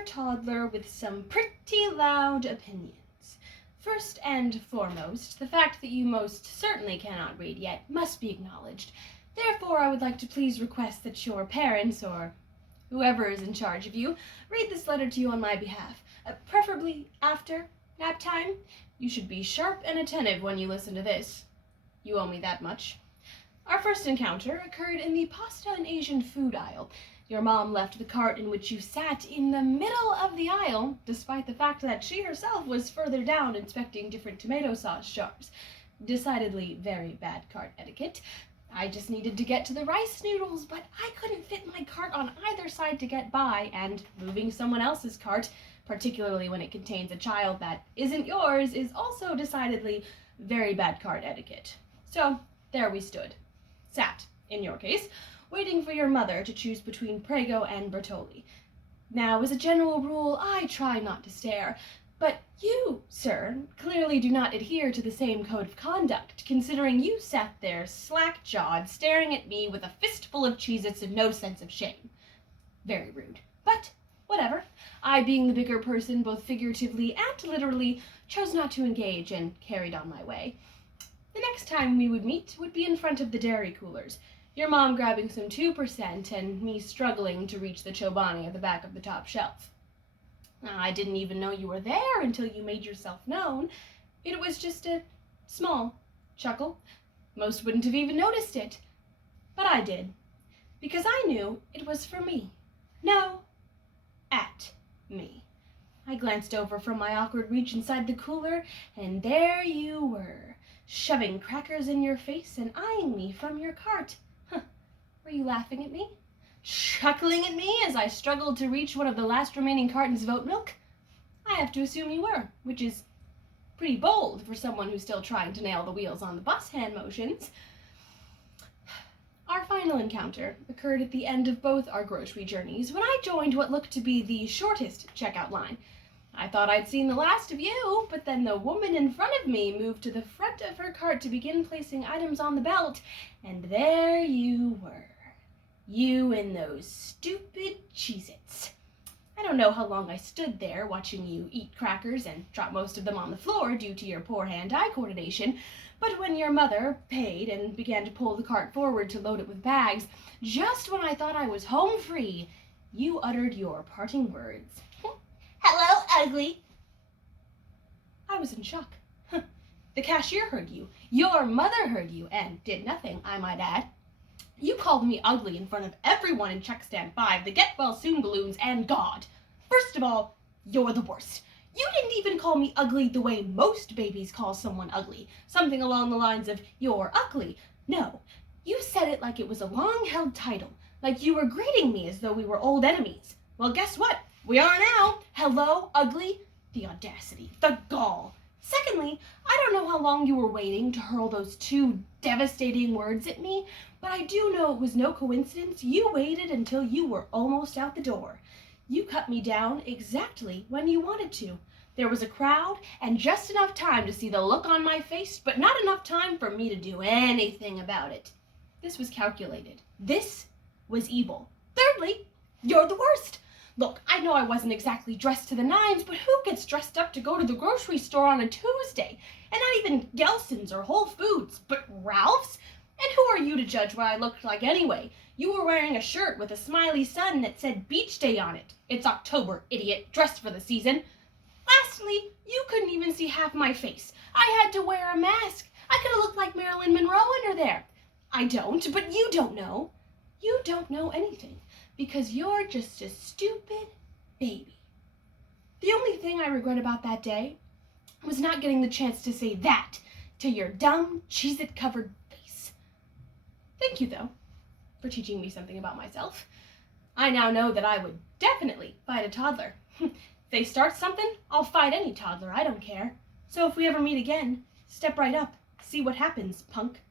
Dear Toddler with some pretty loud opinions. First and foremost, the fact that you most certainly cannot read yet must be acknowledged. Therefore, I would like to please request that your parents, or whoever is in charge of you, read this letter to you on my behalf, preferably after nap time. You should be sharp and attentive when you listen to this. You owe me that much. Our first encounter occurred in the pasta and Asian food aisle. Your mom left the cart in which you sat in the middle of the aisle, despite the fact that she herself was further down inspecting different tomato sauce jars. Decidedly very bad cart etiquette. I just needed to get to the rice noodles, but I couldn't fit my cart on either side to get by, and moving someone else's cart, particularly when it contains a child that isn't yours, is also decidedly very bad cart etiquette. So, there we stood. Sat, in your case, waiting for your mother to choose between Prego and Bertolli. Now, as a general rule, I try not to stare, but you, sir, clearly do not adhere to the same code of conduct, considering you sat there slack-jawed, staring at me with a fistful of Cheez-Its and no sense of shame. Very rude, but whatever. I, being the bigger person, both figuratively and literally, chose not to engage and carried on my way. The next time we would meet would be in front of the dairy coolers, your mom grabbing some 2% and me struggling to reach the Chobani at the back of the top shelf. I didn't even know you were there until you made yourself known. It was just a small chuckle. Most wouldn't have even noticed it. But I did, because I knew it was for me. No, at me. I glanced over from my awkward reach inside the cooler, and there you were, shoving crackers in your face and eyeing me from your cart. Were you laughing at me? Chuckling at me as I struggled to reach one of the last remaining cartons of oat milk? I have to assume you were, which is pretty bold for someone who's still trying to nail the wheels on the bus hand motions. Our final encounter occurred at the end of both our grocery journeys when I joined what looked to be the shortest checkout line. I thought I'd seen the last of you, but then the woman in front of me moved to the front of her cart to begin placing items on the belt, and there you were. You and those stupid Cheez-Its. I don't know how long I stood there watching you eat crackers and drop most of them on the floor due to your poor hand-eye coordination, but when your mother paid and began to pull the cart forward to load it with bags, just when I thought I was home free, you uttered your parting words. Hello, ugly. I was in shock. The cashier heard you. Your mother heard you, and did nothing, I might add. You called me ugly in front of everyone in check stand 5, the get-well-soon balloons, and God. First of all, you're the worst. You didn't even call me ugly the way most babies call someone ugly, something along the lines of, you're ugly. No, you said it like it was a long-held title, like you were greeting me as though we were old enemies. Well, guess what? We are now. Hello, ugly. The audacity, the gall. Secondly, I don't know how long you were waiting to hurl those 2 devastating words at me, but I do know it was no coincidence you waited until you were almost out the door. You cut me down exactly when you wanted to. There was a crowd and just enough time to see the look on my face, but not enough time for me to do anything about it. This was calculated. This was evil. Thirdly, you're the worst. Look, I know I wasn't exactly dressed to the nines, but who gets dressed up to go to the grocery store on a Tuesday? And not even Gelson's or Whole Foods, but Ralph's? And who are you to judge what I looked like anyway? You were wearing a shirt with a smiley sun that said Beach Day on it. It's October, idiot, dressed for the season. Lastly, you couldn't even see half my face. I had to wear a mask. I could have looked like Marilyn Monroe under there. I don't, but you don't know. You don't know anything, because you're just a stupid baby. The only thing I regret about that day was not getting the chance to say that to your dumb, Cheez-It-covered face. Thank you, though, for teaching me something about myself. I now know that I would definitely fight a toddler. If they start something, I'll fight any toddler, I don't care. So if we ever meet again, step right up, see what happens, punk.